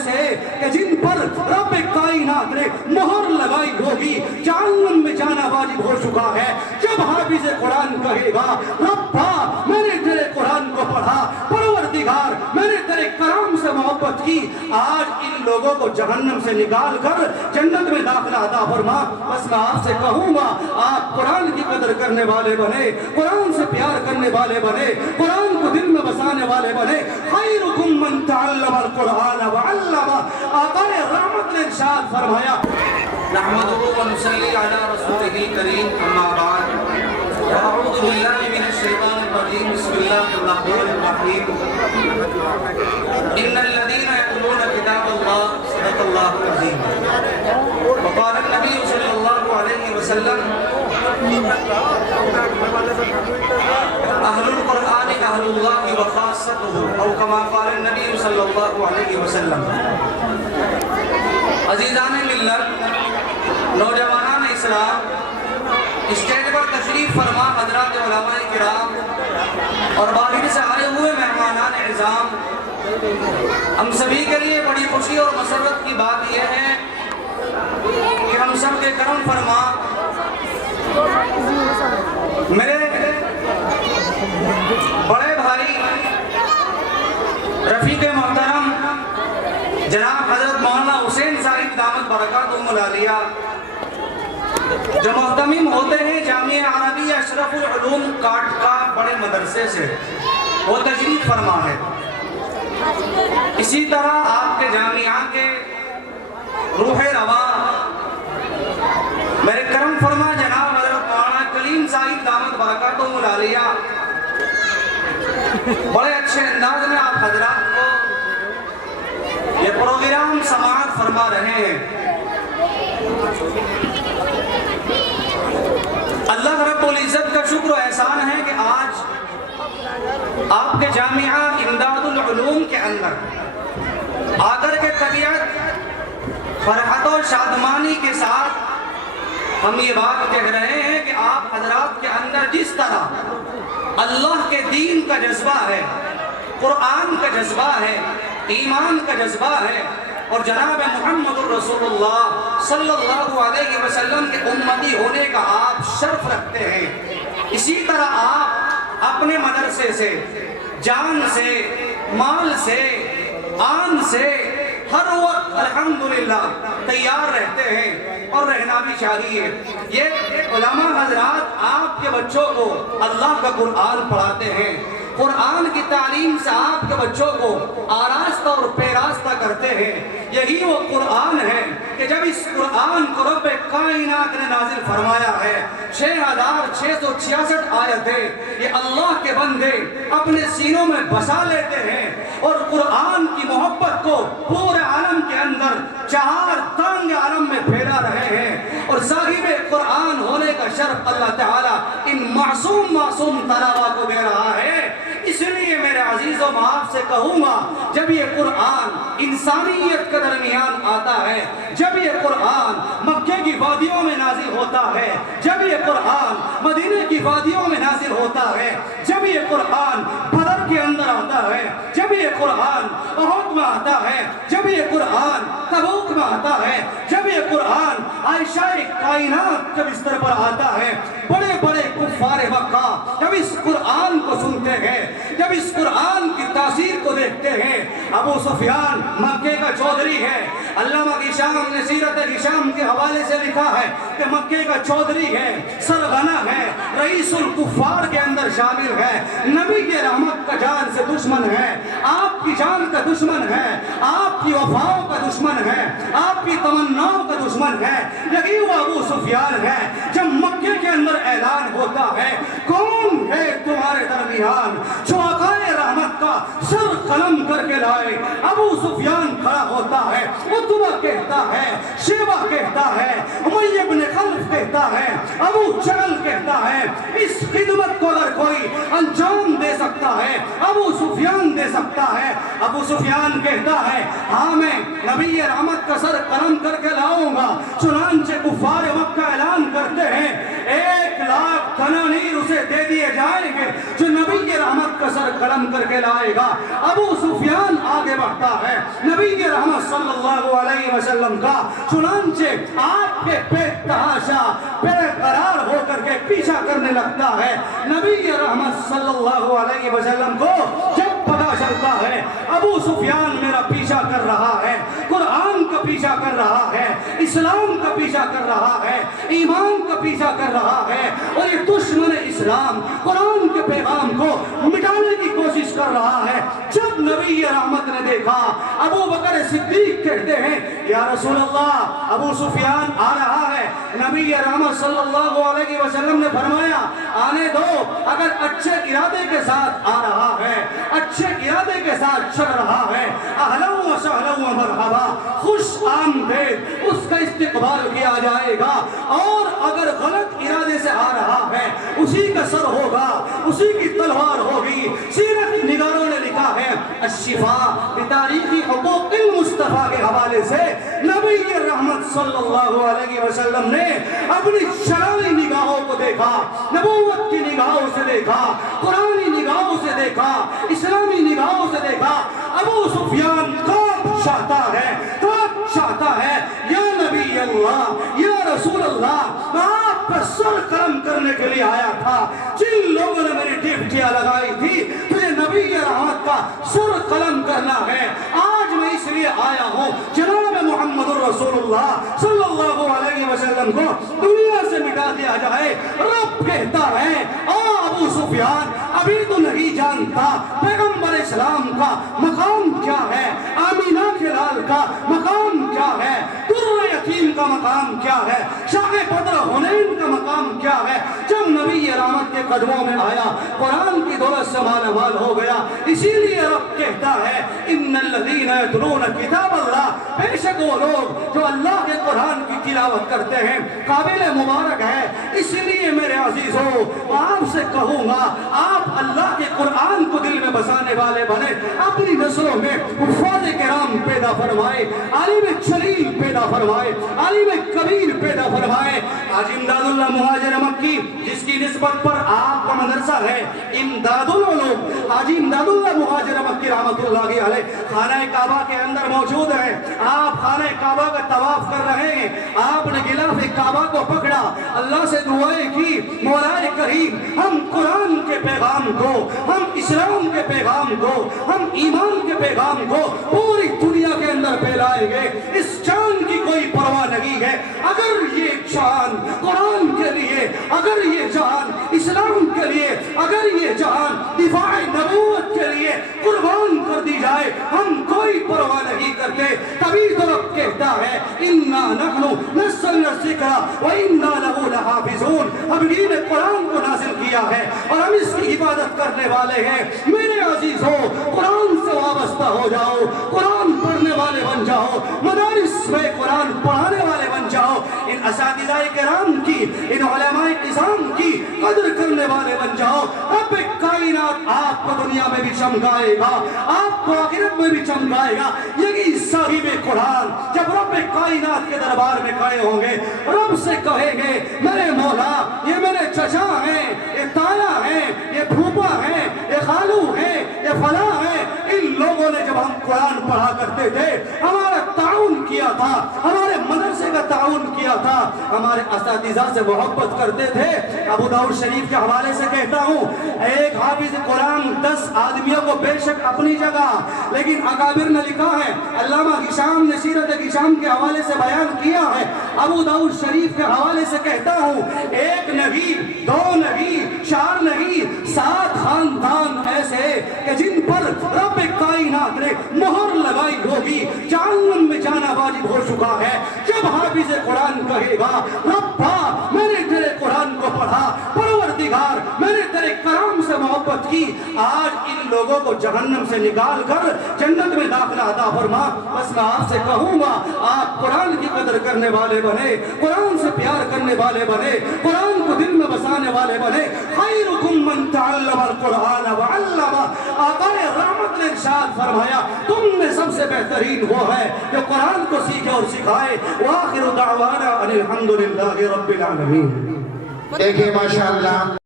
ایسے کہ جن پر رب کائنات نے مہر لگائی ہوگی، جہنم میں جانا واجب ہو چکا ہے۔ جب حافظ قرآن کہے گا ربا میں نے تیرے قرآن کو پڑھا، پروردگار میں نے تیرے کلام سے محبت کی، آج ان لوگوں کو جہنم سے نکال کر جنت میں داخلہ عطا فرما۔ بس میں آپ سے کہوں گا آپ قرآن کی قدر کرنے والے بنے، قرآن سے پیار کرنے والے بنے، قرآن کو دل میں بسانے والے بنے۔ خیرکم من تعلم القرآن وعلمہ، آقا رحمت نے ارشاد فرمایا نحمدہ و نصلی علی رسولہ الکریم، اما بعد، اعوذ باللہ من الشیطان الرجیم، بسم اللہ الرحمن الرحیم۔ ان الذین یتلون کتاب اللہ، صدق اللہ العظیم۔ وقال النبی صلی اللہ علیہ وسلم اہل القرآن اہل اللہ وخاصتہ، او کما قال النبی صلی اللہ علیہ وسلم۔ عزیزان ملت، نوجوانان اسلام، اسٹیج پر تشریف فرما حضرات علماء کرام اور باہر سے آئے ہوئے مہمانان اعظام، ہم سبھی کے لیے بڑی خوشی اور مسرت کی بات یہ ہے کہ ہم سب کے کرم فرما میرے بڑے بھائی رفیق محترم جناب حضرت مولانا حسین صاحب دامت برکاتہم العالیہ، جو محتمم ہوتے ہیں جامعہ عربیہ اشرف العلوم کاٹ کا بڑے مدرسے سے، وہ تشریف فرما ہے۔ اسی طرح آپ کے جامعہ کے روح رواں میرے کرم فرما جناب حضرت مولانا کلیم صاحب دامت برکاتہم العالیہ، بڑے اچھے انداز میں آپ حضرات کو یہ پروگرام سماعت فرما رہے ہیں۔ اللہ رب العزت کا شکر و احسان ہے کہ آج آپ کے جامعہ امداد العلوم کے اندر آ کر کے طبیعت فرحت و شادمانی کے ساتھ ہم یہ بات کہہ رہے ہیں کہ آپ حضرات کے اندر جس طرح اللہ کے دین کا جذبہ ہے، قرآن کا جذبہ ہے، ایمان کا جذبہ ہے، اور جناب محمد الرسول اللہ صلی اللہ علیہ وسلم کے امتی ہونے کا آپ شرف رکھتے ہیں، اسی طرح آپ اپنے مدرسے سے، جان سے، مال سے، آن سے ہر وقت الحمدللہ تیار رہتے ہیں اور رہنا بھی چاہیے۔ یہ علماء حضرات آپ کے بچوں کو اللہ کا قرآن پڑھاتے ہیں، قرآن کی تعلیم سے آپ کے بچوں کو آراستہ اور پیراستہ کرتے ہیں۔ یہی وہ قرآن ہے کہ جب اس قرآن کو رب کائنات نے نازل فرمایا ہے، 6666 آیتیں یہ اللہ کے بندے اپنے سینوں میں بسا لیتے ہیں اور قرآن کی محبت کو پورے عالم کے اندر 4 تانگ عالم میں پھیلا رہے ہیں، اور صاحب قرآن ہونے کا شرف اللہ تعالیٰ ان معصوم طلباء کو دے رہا ہے۔ اس لیے میرے عزیزوں میں آپ سے کہوں گا، جب یہ قرآن انسانیت کے درمیان آتا ہے، جب یہ قرآن مکے کی وادیوں میں نازل ہوتا ہے، جب یہ قرآن مدینے کی وادیوں میں نازل ہوتا ہے، جب یہ قرآن بدر کے اندر آتا ہے، جب یہ قرآن احد میں آتا ہے، جب یہ قرآن تبوک میں آتا ہے، جب یہ قرآن عائشہ کائنات کے بستر پر آتا ہے، بڑے بڑے کفار مکہ جب اس قرآن کو سنتے ہیں، جب اس قرآن کی تاثیر کو دیکھتے ہیں۔ ابو سفیان مکے کا چودھری ہے، علامہ ہشام نے سیرت ہشام کے حوالے سے لکھا ہے کہ مکے کا چودھری ہے، سرغنہ ہے، رئیس الکفار کے اندر شامل ہے، نبی کے رحمت کا جان سے دشمن ہے، آپ کی جان کا دشمن ہے، آپ کی وفاؤں کا دشمن ہے، آپ کی تمناؤں کا دشمن ہے۔ یہی وہ ابو سفیان ہے۔ جب مکے کے اندر اعلان ہوتا ہے کون ہے تمہارے درمیان جو آقائے رحمت کا سر قلم کر کے لائے، ابو سفیان کھڑا ہوتا ہے، عتبہ کہتا ہے، شیبہ کہتا ہے، امیہ بن خلف کہتا ہے، ابو جہل کہتا ہے، اس خدمت کو اگر کوئی انجام دے سکتا ہے ابو سفیان دے سکتا ہے۔ ابو سفیان کہتا ہے ہاں میں نبی رحمت کا سر قلم کر کے لاؤں گا۔ چنانچہ کفار مکہ اعلان کرتے ہیں 1,00,000 दनानीर उसे दे दिए जाएंगे जो नबी रहमत का सर कलम करके लाएगा। अबू सुफियान आगे बढ़ता है नबी रहमत सल्लल्लाहु अलैहि वसल्लम का चुनांचे आपके पेट तहाशा बेकरार होकर के पीछा करने लगता है। नबी रहमत सल्लल्लाहु अलैहि वसल्लम को जब पता चलता है अबू सुफियान मेरा पीछा कर रहा है, कुरान का पीछा कर रहा है, इस्लाम का पीछा कर रहा है, ईमान का पीछा कर रहा है और ये दुश्मन इस्लाम कुरान के पैगाम को मिटाने की कोशिश कर रहा है। जब नबी रहमत ने देखा, अबू बकर सिद्दीक कहते हैं या रसूल अल्लाह अबू सुफियान आ रहा है। नबी रहमत सल्लल्लाहु अलैहि वसल्लम ने फरमाया आने दो, अगर अच्छे इरादे के साथ आ रहा है, अच्छे इरादे के साथ चल रहा है, अहलन व सहलन व मरहबा, खुश आमदीद, उसका इस्तकबाल किया जाएगा। और अगर गलत इरादे से आ रहा है, उसी का सर होगा, उसी की तलवार होगी। सीरत निगारों ने लिखा है अश्शिफा बितारीखी हुकूक़िल मुस्तफ़ा के हवाले से नबी रहमत सल्लल्लाहु अलैहि वसल्लम ने अपनी शरानी निगाहों को देखा, नबूवत की निगाहों से देखा, कुरानी निगाहों से देखा, इस्लामी निगाहों से देखा। अबू सुफियान कांप चाहता है या नबी अल्लाह या रसूल अल्लाह, मैं आप पर सर कलम करने के लिए आया था। जिन लोगों ने मेरी ड्यूटियां लगाई थी, तुझे नबी रहमत का सर कलम करना है। आज मैं इसलिए आया हूँ जनाब मुहम्मदुर रसूलुल्लाह सल्लल्लाहु अलैहि वसल्लम को दुनिया से मिटा दिया जाए। रब कहता है अबू सुफियान अभी तो नहीं जानता पैगंबर इस्लाम का मकाम क्या है, आमीना के लाल का मकाम क्या है, दुर्र यतीम का मकाम क्या है, शाह बद्र हुनैन का मकाम क्या है। जब नबी रहमत के कदमों में आया, कुरान की दौलत से मालामाल हो गया। इसीलिए रब कहता है इन्नल्लज़ीना यतलूना किताबल्लाह, बेशक वो लोग जो अल्लाह के कुरान की तिलावत करते हैं काबिल मुबारक है। इसलिए मेरे अजीजों आपसे कहूँगा, आप अल्लाह के कुरान को दिल में बसाने वाले बने, अपनी नस्लों में हुफ़ाज़ किराम पैदा फरमाए, आलिम जलील पैदा फरमाए, आलिम कबीर पैदा फरमाए। आज इमदादुल्लाह मुहाजिर मक्की जिसकी निस्बत पर आपका मदरसा है इमदादुल उलूम, हाजी इमदादुल्लाह मुहाजिर मक्की रहमतुल्लाहि अलैह खाना काबा के अंदर मौजूद है। आप खाना काबा का तवाफ कर रहे हैं, आपने गिलाफ काबा को पकड़ा, अल्लाह से दुआएं की, मौलाए करीम हम कुरान के पैगाम को, हम इस्लाम के पैगाम को, हम ईमान के पैगाम को पूरी दुनिया के अंदर फैलाएंगे। इस जान की कोई परवाह नहीं है। अगर ये जान कुरान के लिए, अगर ये जान इस्लाम के लिए, अगर ये जान दिफाए नबूवत के लिए कुर्बान कर दी जाए, हम कोई परवाह नहीं करते। तभी तो रब कहता है इन्ना नहनु नज़्ज़लना ज़िक्रा व इन्ना लहू लहाफ़िज़ून, हम दीन कुरान को नाज़िल किया है और हम इसकी इबादत करने वाले हैं। मेरे अजीजों कुरान से वाबस्ता हो जाओ, कुरान पढ़ने वाले बन जाओ, मदारिस में कुरान पढ़ाने वाले बन जाओ, इन असातिज़ाए किराम की, इन उलमाए इस्लाम की कदर करने वाले बन जाओ। रब कायनात आपको दुनिया में भी चमकाएगा, आपको आखिरत में भी चमकाएगा। यही साहिब कुरान जब रब कायनात के दरबार में खड़े होंगे, रब से कहेंगे मेरे मौला ये मेरे चचा हैं, ये ताया हैं, ये फूफा हैं, ये खालू हैं, ये फला हैं। इन लोगों ने जब हम कुरान पढ़ा करते थे, हमारा ताउन किया था, हमारे मदरसे का ताउन किया था, हमारे असातिज़ा से मोहब्बत करते थे। अबू दाऊद शरीफ के हवाले से कहता हूँ, एक हाफिज कुरान 10 आदमियों को बेशक अपनी जगह, लेकिन अकाबिर ने लिखा है, अल्लामा हिशाम ने सीरत हिशाम के हवाले से बयान किया है। अबू दाऊद शरीफ के हवाले से कहता हूँ, एक नहीं, दो नहीं, चार नहीं, 7 खानदान ऐसे कि जिन पर रब कायनात ने मोहर लगाई होगी, जहन्नम में जाना वाजिब हो चुका है। जब हाफिज कुरान कहेगा रब्बा मैंने तेरे कुरान को पढ़ा, परवरदिगार मैंने तेरे कलाम से मोहब्बत की, आज इन लोगों को जहन्नम से निकाल कर जन्नत में दाखिला अता फरमा। बस मैं आपसे कहूँगा, आप कुरान की कदर करने वाले बने, कुरान से प्यार करने वाले बने, कुरान को दिल में बसाने वाले बने। खैरुकुम मन तअल्लमल कुरान व अल्लमा, आकाए रहमत ने इरशाद फरमाया, तुम में सबसे बेहतरीन वो है जो कुरान को सीखे और सिखाए। व आखिरु दावाना अनिल हम्दुलिल्लाहि रब्बिल आलमीन। देखिए माशाअल्लाह।